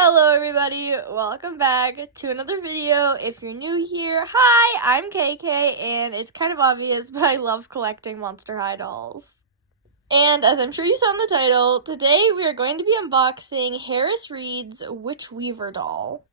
Hello everybody, welcome back to another video. If you're new here, hi, I'm KK, and it's kind of obvious, but I love collecting Monster High dolls. And as I'm sure you saw in the title, today we are going to be unboxing Harris Reed's Witch Weaver doll.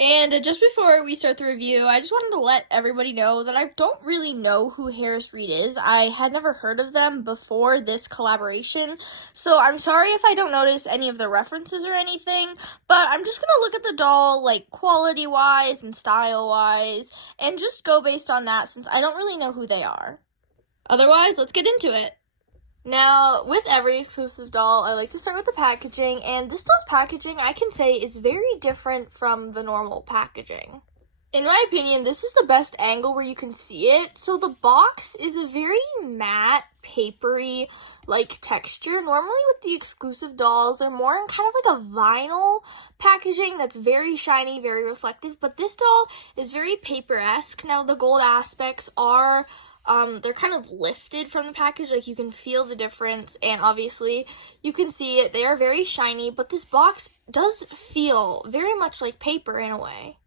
And just before we start the review, I just wanted to let everybody know that I don't really know who Harris Reed is. I had never heard of them before this collaboration, so I'm sorry if I don't notice any of the references or anything, but I'm just going to look at the doll, like, quality-wise and style-wise, and just go based on that since I don't really know who they are. Otherwise, let's get into it. Now, with every exclusive doll, I like to start with the packaging, and this doll's packaging, I can say, is very different from the normal packaging. In my opinion, this is the best angle where you can see it. So the box is a very matte, papery, like, texture. Normally with the exclusive dolls, they're more in kind of like a vinyl packaging that's very shiny, very reflective, but this doll is very paper-esque. Now, the gold aspects are they're kind of lifted from the package, like you can feel the difference, and obviously you can see it. They are very shiny, but this box does feel very much like paper in a way.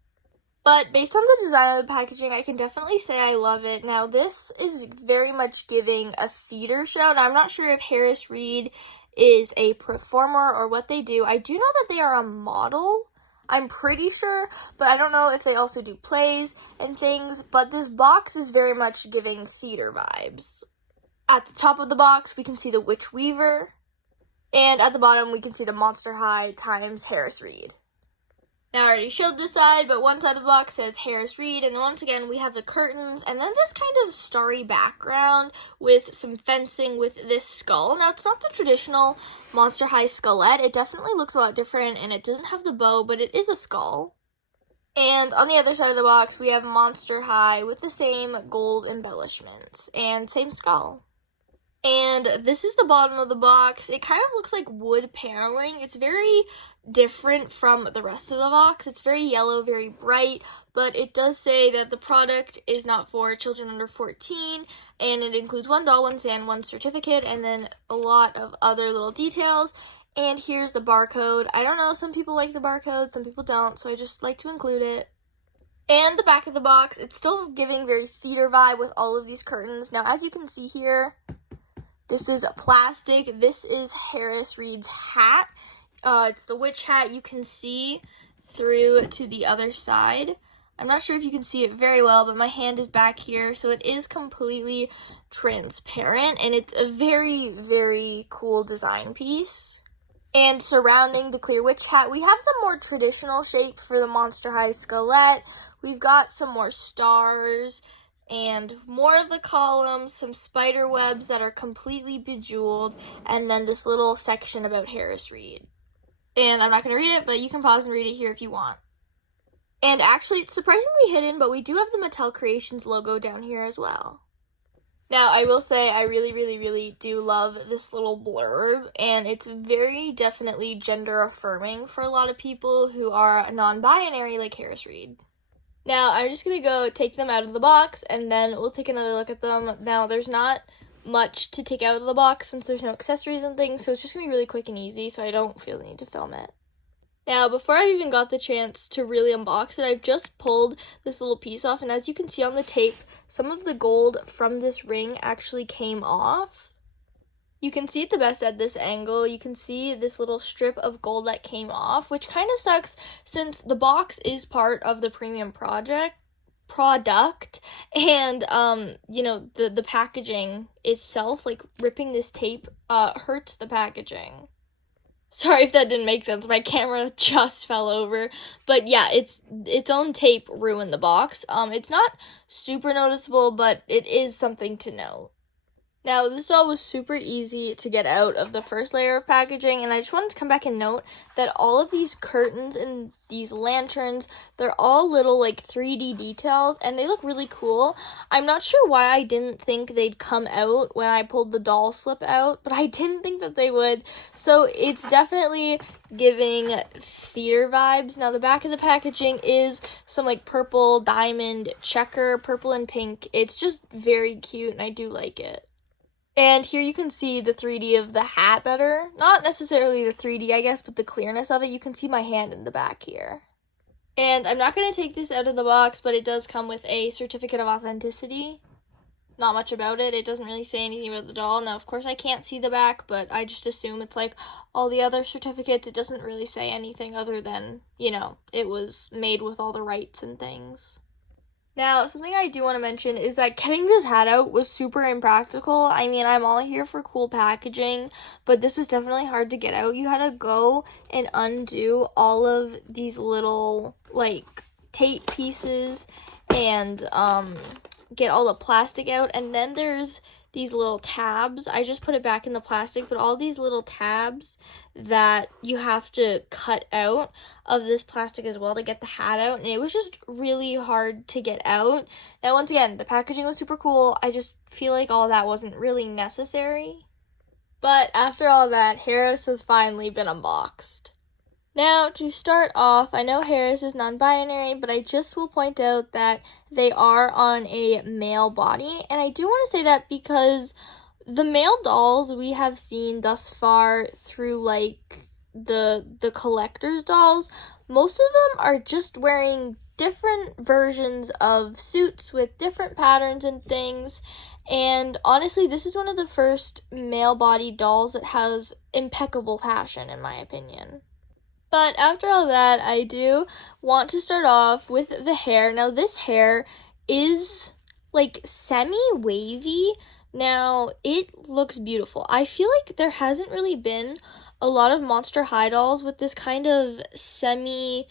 But based on the design of the packaging, I can definitely say I love it. Now, this is very much giving a theater show. Now, I'm not sure if Harris Reed is a performer or what they do. I do know that they are a model, I'm pretty sure, but I don't know if they also do plays and things, but this box is very much giving theater vibes. At the top of the box, we can see the Witch Weaver, and at the bottom, we can see the Monster High times Harris Reed. Now, I already showed this side, but one side of the box says Harris Reed, and once again, we have the curtains, and then this kind of starry background with some fencing with this skull. Now, it's not the traditional Monster High skullette. It definitely looks a lot different, and it doesn't have the bow, but it is a skull. And on the other side of the box, we have Monster High with the same gold embellishments and same skull. And this is the bottom of the box. It kind of looks like wood paneling. It's very different from the rest of the box. It's very yellow, very bright, but it does say that the product is not for children under 14, and it includes one doll, one stand, one certificate, and then a lot of other little details. And here's the barcode. I don't know, some people like the barcode, some people don't, so I just like to include it. And the back of the box, it's still giving very theater vibe with all of these curtains. Now, as you can see here, this is plastic. This is Harris Reed's hat. It's the witch hat. You can see through to the other side. I'm not sure if you can see it very well, but my hand is back here, so it is completely transparent, and it's a very, very cool design piece. And surrounding the clear witch hat, we have the more traditional shape for the Monster High skullette. We've got some more stars and more of the columns, some spider webs that are completely bejeweled, and then this little section about Harris Reed. And I'm not going to read it, but you can pause and read it here if you want. And actually, it's surprisingly hidden, but we do have the Mattel Creations logo down here as well. Now, I will say I really, really, really do love this little blurb, and it's very definitely gender-affirming for a lot of people who are non-binary like Harris Reed. Now, I'm just going to go take them out of the box, and then we'll take another look at them. Now, there's not much to take out of the box since there's no accessories and things, so it's just going to be really quick and easy, so I don't feel the need to film it. Now, before I've even got the chance to really unbox it, I've just pulled this little piece off, and as you can see on the tape, some of the gold from this ring actually came off. You can see it the best at this angle. You can see this little strip of gold that came off, which kind of sucks since the box is part of the premium product, and you know, the packaging itself, like ripping this tape hurts the packaging. Sorry if that didn't make sense. My camera just fell over. But yeah, its own tape ruined the box. It's not super noticeable, but it is something to note. Now, this doll was super easy to get out of the first layer of packaging, and I just wanted to come back and note that all of these curtains and these lanterns, they're all little, like, 3D details, and they look really cool. I'm not sure why I didn't think they'd come out when I pulled the doll slip out, but I didn't think that they would, so it's definitely giving theater vibes. Now, the back of the packaging is some, like, purple diamond checker, purple and pink. It's just very cute, and I do like it. And here you can see the 3D of the hat better. Not necessarily the 3D, I guess, but the clearness of it. You can see my hand in the back here. And I'm not going to take this out of the box, but it does come with a certificate of authenticity. Not much about it. It doesn't really say anything about the doll. Now, of course, I can't see the back, but I just assume it's like all the other certificates. It doesn't really say anything other than, you know, it was made with all the rights and things. Now, something I do want to mention is that getting this hat out was super impractical. I mean, I'm all here for cool packaging, but this was definitely hard to get out. You had to go and undo all of these little, like, tape pieces and, get all the plastic out, and then there's these little tabs. I just put it back in the plastic, but all these little tabs that you have to cut out of this plastic as well to get the hat out, and it was just really hard to get out. Now, once again, the packaging was super cool. I just feel like all that wasn't really necessary. But after all that, Harris has finally been unboxed. Now, to start off, I know Harris is non-binary, but I just will point out that they are on a male body, and I do want to say that because the male dolls we have seen thus far through, like, the collector's dolls, most of them are just wearing different versions of suits with different patterns and things, and honestly, this is one of the first male-bodied dolls that has impeccable fashion, in my opinion. But after all that, I do want to start off with the hair. Now, this hair is, like, semi-wavy. Now, it looks beautiful. I feel like there hasn't really been a lot of Monster High dolls with this kind of semi-wavy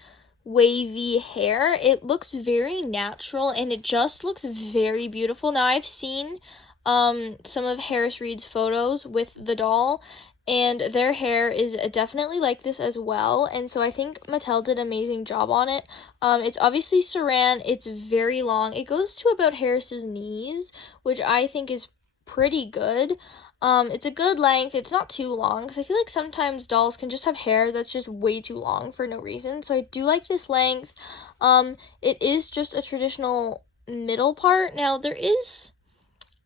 hair. It looks very natural, and it just looks very beautiful. Now, I've seen some of Harris Reed's photos with the doll, and their hair is definitely like this as well, and so I think Mattel did an amazing job on it. It's obviously Saran. It's very long. It goes to about Harris's knees, which I think is pretty good. It's a good length. It's not too long, because I feel like sometimes dolls can just have hair that's just way too long for no reason, so I do like this length. It is just a traditional middle part. Now, there is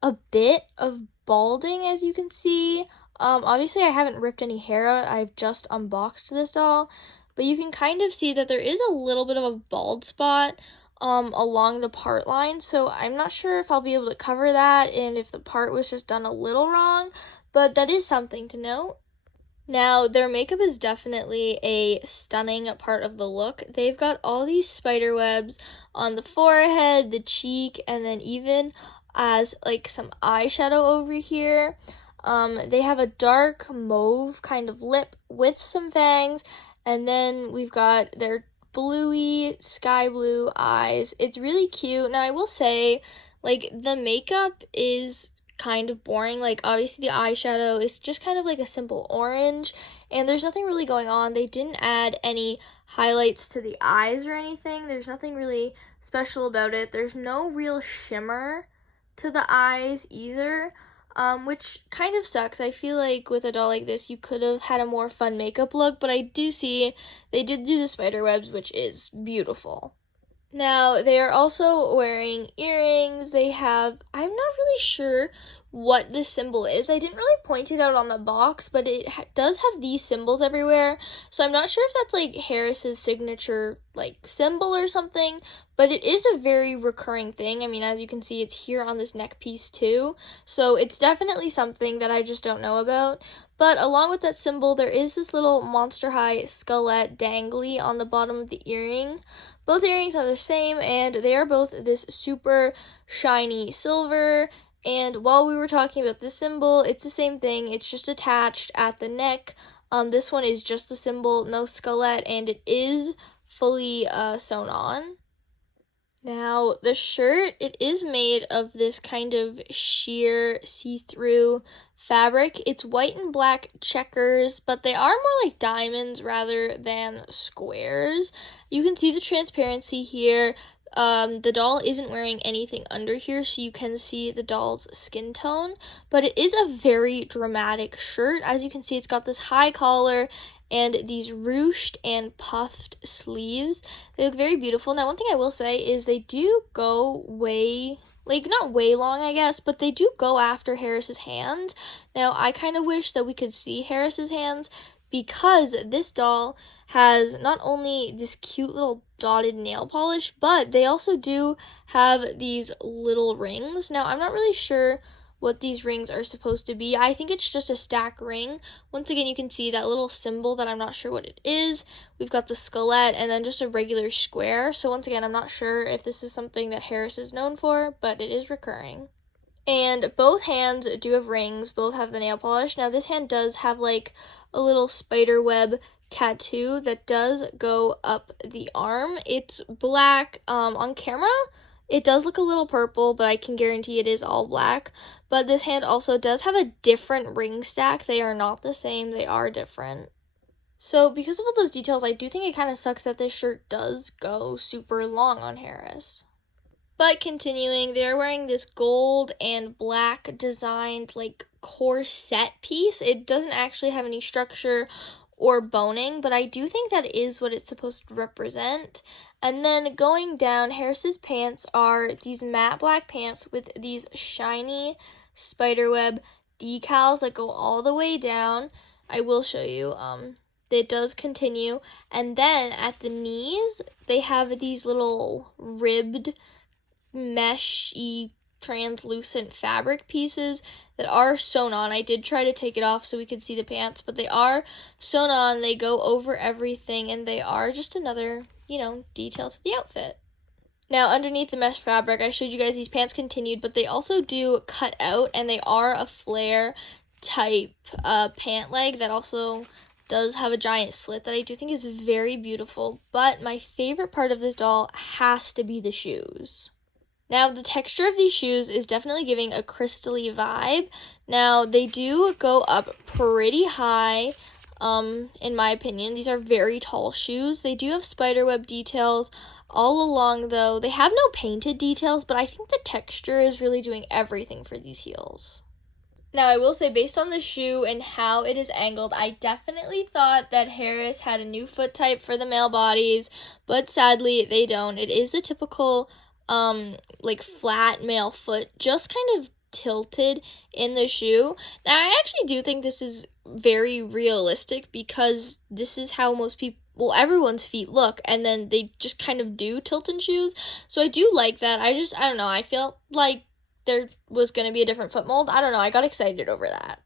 a bit of balding, as you can see. Obviously, I haven't ripped any hair out. I've just unboxed this doll, but you can kind of see that there is a little bit of a bald spot along the part line, so I'm not sure if I'll be able to cover that and if the part was just done a little wrong, but that is something to note. Now, their makeup is definitely a stunning part of the look. They've got all these spider webs on the forehead, the cheek, and then even as like some eyeshadow over here. They have a dark mauve kind of lip with some fangs, and then we've got their bluey, sky blue eyes. It's really cute. Now, I will say, like, the makeup is kind of boring. Like, obviously the eyeshadow is just kind of like a simple orange, and there's nothing really going on. They didn't add any highlights to the eyes or anything. There's nothing really special about it. There's no real shimmer to the eyes either. Which kind of sucks. I feel like with a doll like this, you could have had a more fun makeup look, but I do see they did do the spider webs, which is beautiful. Now, they are also wearing earrings. They have, I'm not really sure what this symbol is. I didn't really point it out on the box, but it does have these symbols everywhere. So I'm not sure if that's like Harris's signature like symbol or something, but it is a very recurring thing. I mean, as you can see, it's here on this neck piece too. So it's definitely something that I just don't know about. But along with that symbol, there is this little Monster High Skullette dangly on the bottom of the earring. Both earrings are the same, and they are both this super shiny silver. And while we were talking about this symbol, it's the same thing. It's just attached at the neck. This one is just the symbol, no skullette, and it is fully sewn on. Now, the shirt, it is made of this kind of sheer see-through fabric. It's white and black checkers, but they are more like diamonds rather than squares. You can see the transparency here. The doll isn't wearing anything under here, so you can see the doll's skin tone, but it is a very dramatic shirt. As you can see, it's got this high collar and these ruched and puffed sleeves. They look very beautiful. Now, one thing I will say is they do go way like, not way long, I guess, but they do go after Harris's hands. Now, I kind of wish that we could see Harris's hands because this doll has not only this cute little dotted nail polish, but they also do have these little rings. Now, I'm not really sure what these rings are supposed to be. I think it's just a stack ring. Once again, you can see that little symbol that I'm not sure what it is. We've got the skelet and then just a regular square. So once again, I'm not sure if this is something that Harris is known for, but it is recurring. And both hands do have rings, both have the nail polish. Now this hand does have like a little spider web tattoo that does go up the arm. It's black. On camera it does look a little purple, but I can guarantee it is all black. But this hand also does have a different ring stack. They are not the same, they are different. So because of all those details, I do think it kind of sucks that this shirt does go super long on Harris. But continuing, they're wearing this gold and black designed like corset piece. It doesn't actually have any structure or boning, but I do think that is what it's supposed to represent. And then going down, Harris's pants are these matte black pants with these shiny spiderweb decals that go all the way down. I will show you. It does continue. And then at the knees, they have these little ribbed meshy translucent fabric pieces that are sewn on. I did try to take it off so we could see the pants, but they are sewn on. They go over everything, and they are just another, detail to the outfit. Now, underneath the mesh fabric, I showed you guys these pants continued, but they also do cut out, and they are a flare type pant leg that also does have a giant slit that I do think is very beautiful. But my favorite part of this doll has to be the shoes. Now, the texture of these shoes is definitely giving a crystally vibe. Now, they do go up pretty high, in my opinion. These are very tall shoes. They do have spiderweb details all along, though. They have no painted details, but I think the texture is really doing everything for these heels. Now, I will say, based on the shoe and how it is angled, I definitely thought that Harris had a new foot type for the male bodies, but sadly, they don't. It is the typical like flat male foot, just kind of tilted in the shoe. Now, I actually do think this is very realistic because this is how most people, well, everyone's feet look, and then they just kind of do tilt in shoes. So I do like that. I don't know, I felt like there was going to be a different foot mold. I don't know, I got excited over that.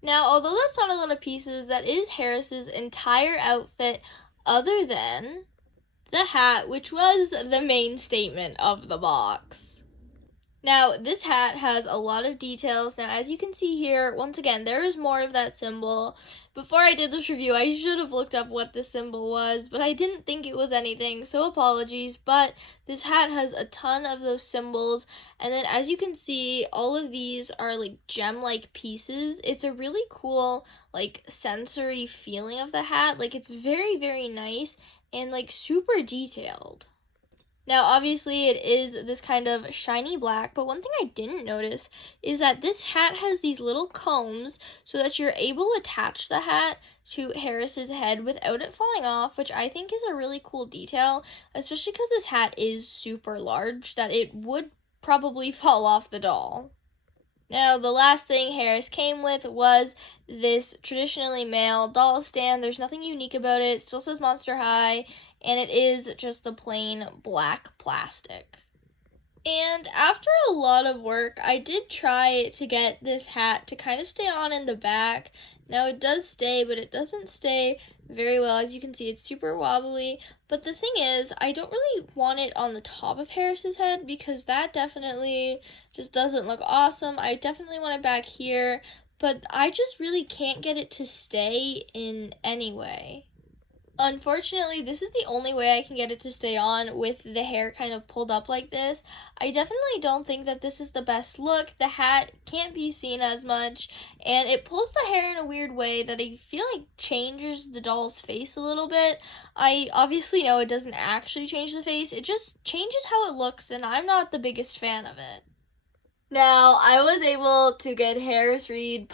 Now, although that's not a lot of pieces, that is Harris's entire outfit, other than the hat, which was the main statement of the box. Now, this hat has a lot of details. Now, as you can see here, once again, there is more of that symbol. Before I did this review, I should have looked up what this symbol was, but I didn't think it was anything, so apologies. But this hat has a ton of those symbols, and then as you can see, all of these are like gem-like pieces. It's a really cool, like, sensory feeling of the hat. Like, it's very, very nice and like super detailed. Now, obviously, it is this kind of shiny black, but one thing I didn't notice is that this hat has these little combs so that you're able to attach the hat to Harris's head without it falling off, which I think is a really cool detail, especially because this hat is super large, that it would probably fall off the doll. Now, the last thing Harris came with was this traditionally male doll stand. There's nothing unique about it. It still says Monster High, and it is just the plain black plastic. And after a lot of work, I did try to get this hat to kind of stay on in the back. Now, it does stay, but it doesn't stay very well. As you can see, it's super wobbly. But the thing is, I don't really want it on the top of Harris's head because that definitely just doesn't look awesome. I definitely want it back here, but I just really can't get it to stay in any way. Unfortunately, this is the only way I can get it to stay on with the hair kind of pulled up like this. I definitely don't think that this is the best look. The hat can't be seen as much, and it pulls the hair in a weird way that I feel like changes the doll's face a little bit. I obviously know it doesn't actually change the face. It just changes how it looks, and I'm not the biggest fan of it. Now, I was able to get Harris Reed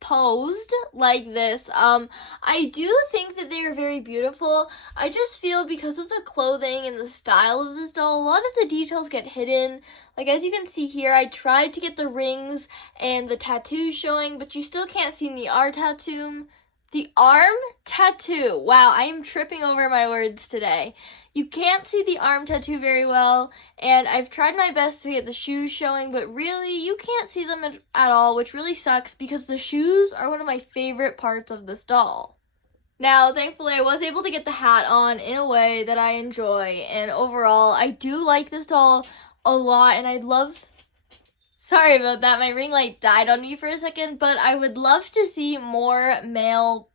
posed like this. I do think that they are very beautiful. I just feel because of the clothing and the style of this doll, a lot of the details get hidden. Like, as you can see here, I tried to get the rings and the tattoos showing, but you still can't see the arm tattoo. The arm tattoo. Wow, I am tripping over my words today. You can't see the arm tattoo very well, and I've tried my best to get the shoes showing, but really, you can't see them at all, which really sucks because the shoes are one of my favorite parts of this doll. Now, thankfully, I was able to get the hat on in a way that I enjoy, and overall, I do like this doll a lot, and I'd love... Sorry about that, my ring light died on me for a second, but I would love to see more male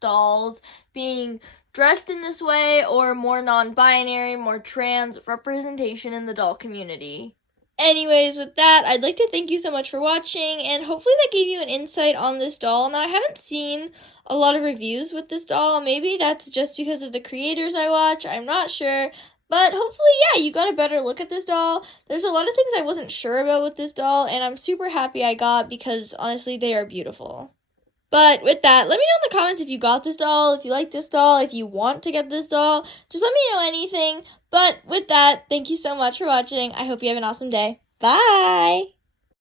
dolls being dressed in this way, or more non-binary, more trans representation in the doll community. Anyways, with that, I'd like to thank you so much for watching, and hopefully that gave you an insight on this doll. Now, I haven't seen a lot of reviews with this doll. Maybe that's just because of the creators I watch. I'm not sure. But hopefully, yeah, you got a better look at this doll. There's a lot of things I wasn't sure about with this doll, and I'm super happy I got because, honestly, they are beautiful. But with that, let me know in the comments if you got this doll, if you like this doll, if you want to get this doll. Just let me know anything. But with that, thank you so much for watching. I hope you have an awesome day. Bye!